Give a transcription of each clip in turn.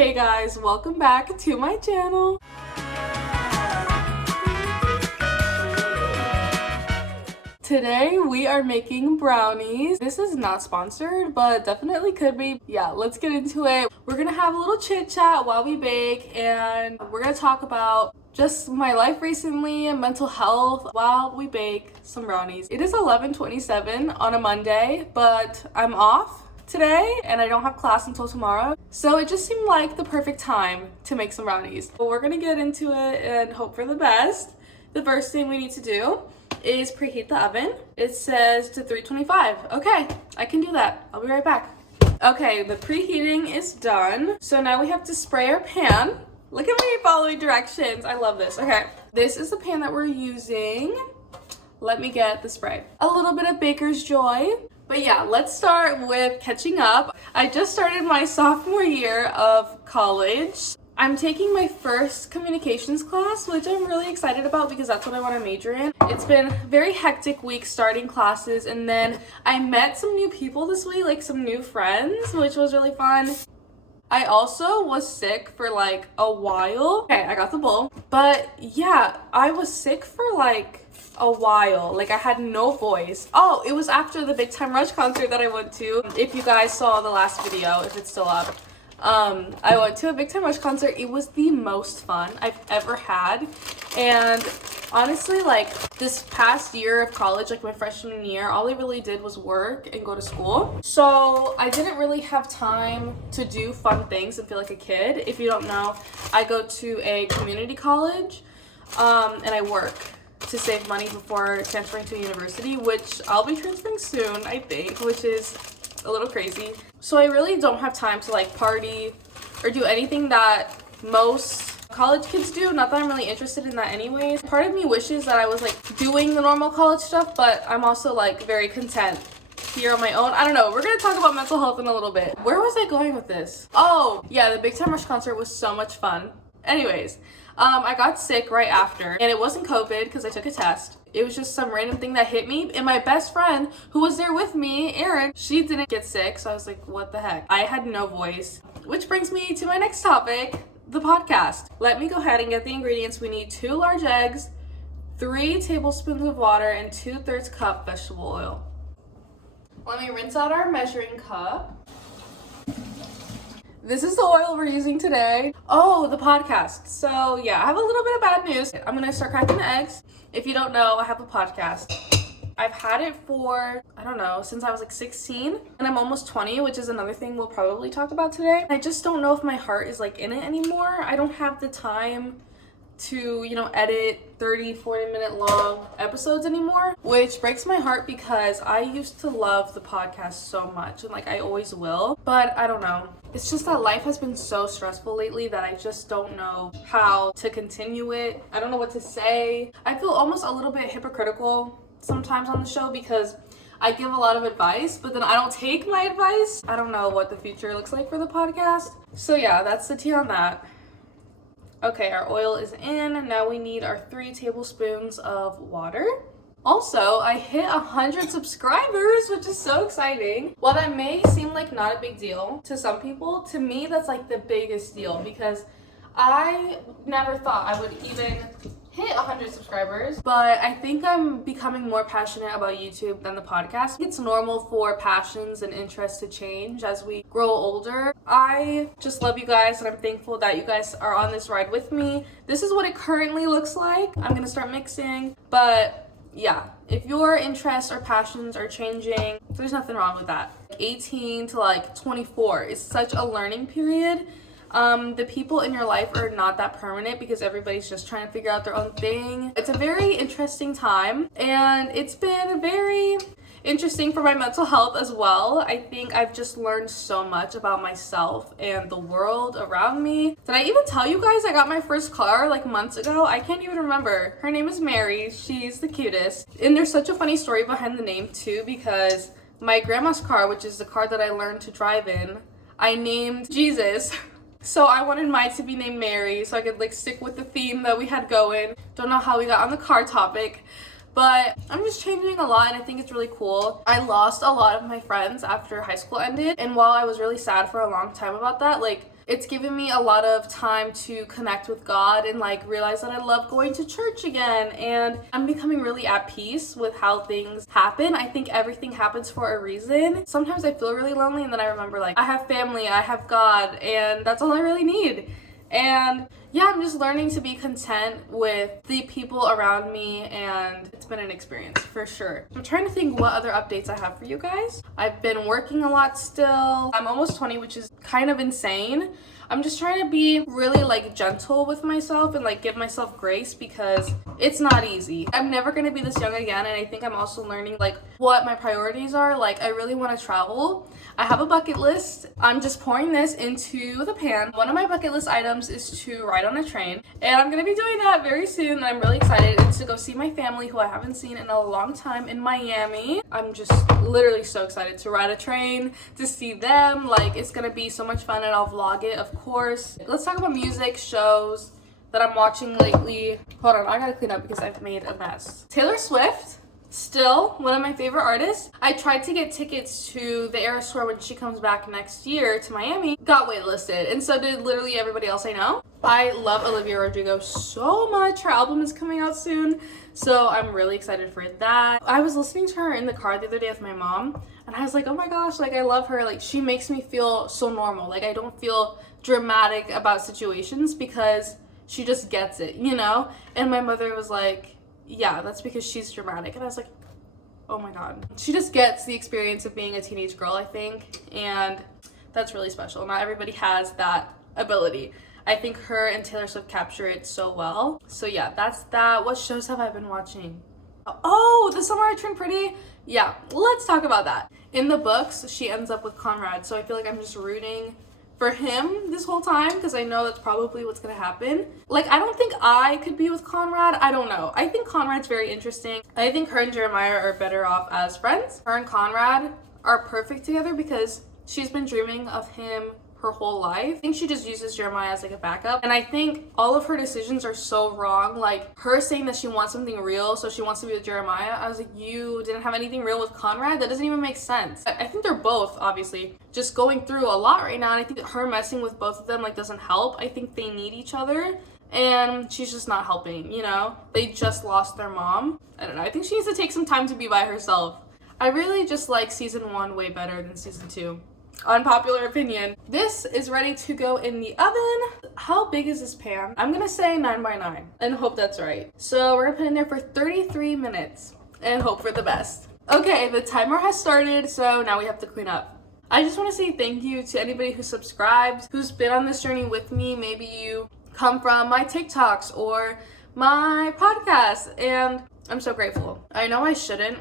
Hey guys, welcome back to my channel. Today we are making brownies. This is not sponsored, but definitely could be. Yeah, let's get into it. We're gonna have a little chit chat while we bake, and we're gonna talk about just my life recently and mental health while we bake some brownies. It is 11:27 on a Monday, but I'm off today and I don't have class until tomorrow, so it just seemed like the perfect time to make some brownies. But we're gonna get into it and hope for the best. The first thing we need to do is preheat the oven. It says to 325. Okay, I can do that. I'll be right back. Okay, the preheating is done. So now we have to spray our pan. Look at me following directions. I love this. Okay, this is the pan that we're using. Let me get the spray. A little bit of baker's joy. But yeah, let's start with catching up. I just started my sophomore year of college. I'm taking my first communications class, which I'm really excited about because that's what I want to major in. It's been a very hectic week starting classes, and then I met some new people this week, like some new friends, which was really fun. I also was sick for like a while. Okay, I got the bowl. But yeah, I was sick for like a while. Like I had no voice. Oh, it was after the Big Time Rush concert that I went to. If you guys saw the last video, if it's still up. I went to a Big Time Rush concert. It was the most fun I've ever had. And honestly, like this past year of college, like my freshman year, all I really did was work and go to school. So I didn't really have time to do fun things and feel like a kid. If you don't know, I go to a community college, and I work to save money before transferring to a university, which I'll be transferring soon, I think, which is a little crazy. So I really don't have time to like party or do anything that most college kids do. Not that I'm really interested in that anyways. Part of me wishes that I was like doing the normal college stuff, but I'm also like very content here on my own. I don't know. We're gonna talk about mental health in a little bit. Where was I going with this? Oh yeah, the Big Time Rush concert was so much fun. Anyways, I got sick right after, and it wasn't COVID because I took a test. It was just some random thing that hit me, and my best friend who was there with me, Erin, she didn't get sick, so I was like, what the heck? I had no voice. Which brings me to my next topic, the podcast. Let me go ahead and get the ingredients. We need 2 large eggs, 3 tablespoons of water, and 2/3 cup vegetable oil. Let me rinse out our measuring cup. This is the oil we're using today. Oh, the podcast. So yeah, I have a little bit of bad news. I'm gonna start cracking the eggs. If you don't know, I have a podcast. I've had it for, I don't know, since I was like 16, and I'm almost 20, which is another thing we'll probably talk about today. I just don't know if my heart is like in it anymore. I don't have the time to, edit 40 minute long episodes anymore, which breaks my heart because I used to love the podcast so much, and like I always will, but I don't know. It's just that life has been so stressful lately that I just don't know how to continue it. I don't know what to say. I feel almost a little bit hypocritical sometimes on the show because I give a lot of advice, but then I don't take my advice. I don't know what the future looks like for the podcast. So yeah, that's the tea on that. Okay, our oil is in. Now we need our 3 tablespoons of water. Also, I hit 100 subscribers, which is so exciting. While that may seem like not a big deal to some people, to me that's like the biggest deal because I never thought I would even hit 100 subscribers, but I think I'm becoming more passionate about YouTube than the podcast. It's normal for passions and interests to change as we grow older. I just love you guys, and I'm thankful that you guys are on this ride with me. This is what it currently looks like. I'm gonna start mixing, but yeah, if your interests or passions are changing, there's nothing wrong with that. 18 to like 24 is such a learning period. The people in your life are not that permanent because everybody's just trying to figure out their own thing. It's a very interesting time, and it's been very interesting for my mental health as well. I think I've just learned so much about myself and the world around me. Did I even tell you guys I got my first car like months ago? I can't even remember. Her name is Mary. She's the cutest. And there's such a funny story behind the name too, because my grandma's car, which is the car that I learned to drive in, I named Jesus. So I wanted mine to be named Mary so I could like stick with the theme that we had going. Don't know how we got on the car topic, but I'm just changing a lot and I think it's really cool. I lost a lot of my friends after high school ended, and while I was really sad for a long time about that, like it's given me a lot of time to connect with God and like realize that I love going to church again, and I'm becoming really at peace with how things happen. I think everything happens for a reason. Sometimes I feel really lonely, and then I remember like I have family, I have God, and that's all I really need. And yeah, I'm just learning to be content with the people around me, and it's been an experience for sure. I'm trying to think what other updates I have for you guys. I've been working a lot still. I'm almost 20, which is kind of insane. I'm just trying to be really like gentle with myself and like give myself grace because it's not easy. I'm never gonna be this young again, and I think I'm also learning like what my priorities are. Like I really want to travel. I have a bucket list. I'm just pouring this into the pan. One of my bucket list items is to ride on a train, and I'm gonna be doing that very soon, and I'm really excited. It's to go see my family who I haven't seen in a long time in Miami. I'm just literally so excited to ride a train, to see them. Like it's gonna be so much fun, and I'll vlog it, of course. Let's talk about music, shows that I'm watching lately. Hold on, I gotta clean up because I've made a mess. Taylor Swift, still one of my favorite artists. I tried to get tickets to the Eras Tour when she comes back next year to Miami. Got waitlisted, and so did literally everybody else I know. I love Olivia Rodrigo so much. Her album is coming out soon, so I'm really excited for that. I was listening to her in the car the other day with my mom, and I was like, oh my gosh, like I love her. Like she makes me feel so normal. Like I don't feel dramatic about situations because she just gets it, you know? And my mother was like, yeah, that's because she's dramatic. And I was like, oh my God. She just gets the experience of being a teenage girl, I think. And that's really special. Not everybody has that ability. I think her and Taylor Swift capture it so well. So yeah, that's that. What shows have I been watching? Oh, The Summer I Turned Pretty. Yeah, let's talk about that. In the books, she ends up with Conrad. So I feel like I'm just rooting for him this whole time because I know that's probably what's gonna happen. Like I don't think I could be with Conrad. I don't know. I think Conrad's very interesting. I think her and Jeremiah are better off as friends. Her and Conrad are perfect together because she's been dreaming of him her whole life. I think she just uses Jeremiah as like a backup, and I think all of her decisions are so wrong. Like her saying that she wants something real, so she wants to be with Jeremiah. I was like, you didn't have anything real with Conrad? That doesn't even make sense. I think they're both obviously just going through a lot right now, and I think her messing with both of them like doesn't help. I think they need each other, and she's just not helping, you know? They just lost their mom. I don't know. I think she needs to take some time to be by herself. I really just like season 1 way better than season 2. Unpopular opinion. This is ready to go in the oven. How big is this pan? I'm gonna say 9 by 9 and hope that's right. So we're gonna put it in there for 33 minutes and hope for the best. Okay, the timer has started, so now we have to clean up. I just want to say thank you to anybody who subscribed, who's been on this journey with me. Maybe you come from my TikToks or my podcast, and I'm so grateful. I know I shouldn't,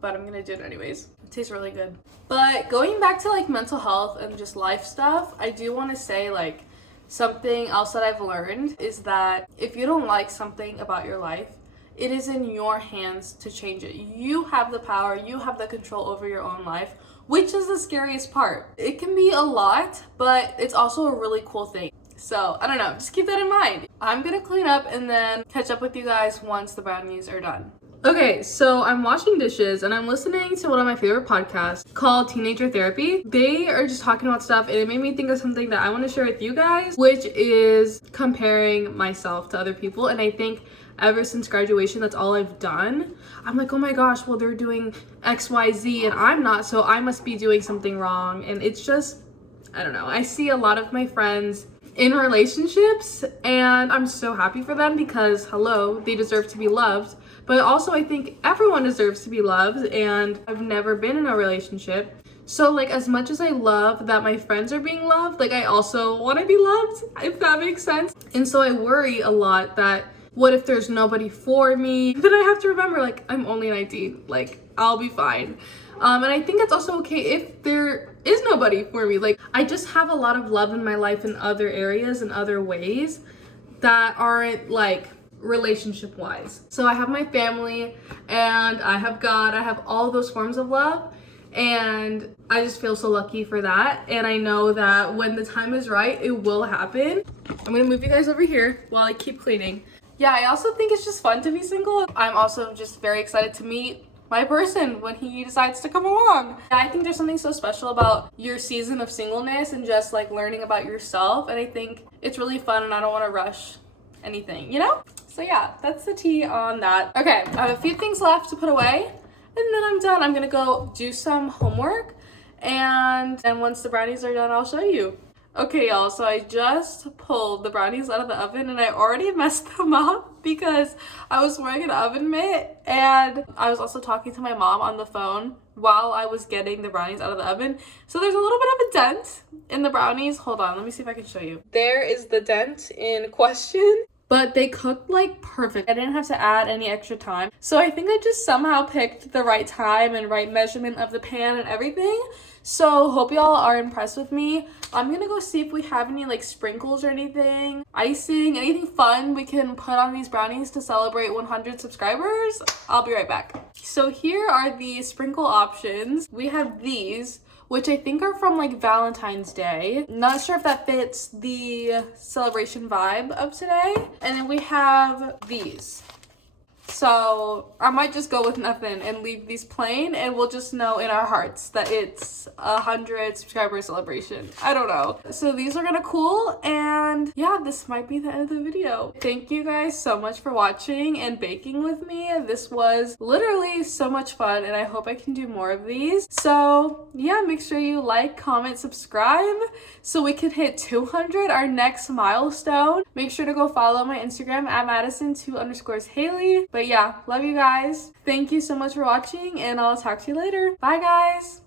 but I'm gonna do it anyways. It tastes really good. But going back to like mental health and just life stuff, I do want to say like something else that I've learned is that if you don't like something about your life, it is in your hands to change it. You have the power, you have the control over your own life, which is the scariest part. It can be a lot, but it's also a really cool thing. So I don't know, just keep that in mind. I'm gonna clean up and then catch up with you guys once the brownies are done. Okay, so I'm washing dishes and I'm listening to one of my favorite podcasts called Teenager Therapy. They are just talking about stuff, and it made me think of something that I want to share with you guys, which is comparing myself to other people. And I think ever since graduation, that's all I've done. I'm like, oh my gosh, well, they're doing XYZ and I'm not, so I must be doing something wrong. And it's just, I don't know. I see a lot of my friends in relationships, and I'm so happy for them because, hello, they deserve to be loved. But also I think everyone deserves to be loved, and I've never been in a relationship. So like as much as I love that my friends are being loved, like I also want to be loved, if that makes sense. And so I worry a lot that what if there's nobody for me? Then I have to remember like I'm only 19, like I'll be fine. And I think it's also okay if there is nobody for me. Like I just have a lot of love in my life in other areas and other ways that aren't like relationship wise. So I have my family and I have God, I have all those forms of love, and I just feel so lucky for that. And I know that when the time is right, it will happen. I'm gonna move you guys over here while I keep cleaning. Yeah, I also think it's just fun to be single. I'm also just very excited to meet my person when he decides to come along. I think there's something so special about your season of singleness and just like learning about yourself, and I think it's really fun, and I don't want to rush anything, you know? So yeah, that's the tea on that. Okay, I have a few things left to put away, and then I'm done. I'm gonna go do some homework, and then once the brownies are done, I'll show you. Okay, y'all, so I just pulled the brownies out of the oven, and I already messed them up because I was wearing an oven mitt, and I was also talking to my mom on the phone while I was getting the brownies out of the oven. So there's a little bit of a dent in the brownies. Hold on, let me see if I can show you. There is the dent in question. But they cooked like perfect. I didn't have to add any extra time. So I think I just somehow picked the right time and right measurement of the pan and everything. So hope y'all are impressed with me. I'm gonna go see if we have any like sprinkles or anything, icing, anything fun we can put on these brownies to celebrate 100 subscribers. I'll be right back. So here are the sprinkle options. We have these, which I think are from like Valentine's Day. Not sure if that fits the celebration vibe of today. And then we have these. So I might just go with nothing and leave these plain, and we'll just know in our hearts that it's 100 subscriber celebration. I don't know. So these are gonna cool, and yeah, this might be the end of the video. Thank you guys so much for watching and baking with me. This was literally so much fun, and I hope I can do more of these. So yeah, make sure you like, comment, subscribe so we can hit 200, our next milestone. Make sure to go follow my Instagram at Madison2_Haley. But yeah, love you guys. Thank you so much for watching, and I'll talk to you later. Bye, guys.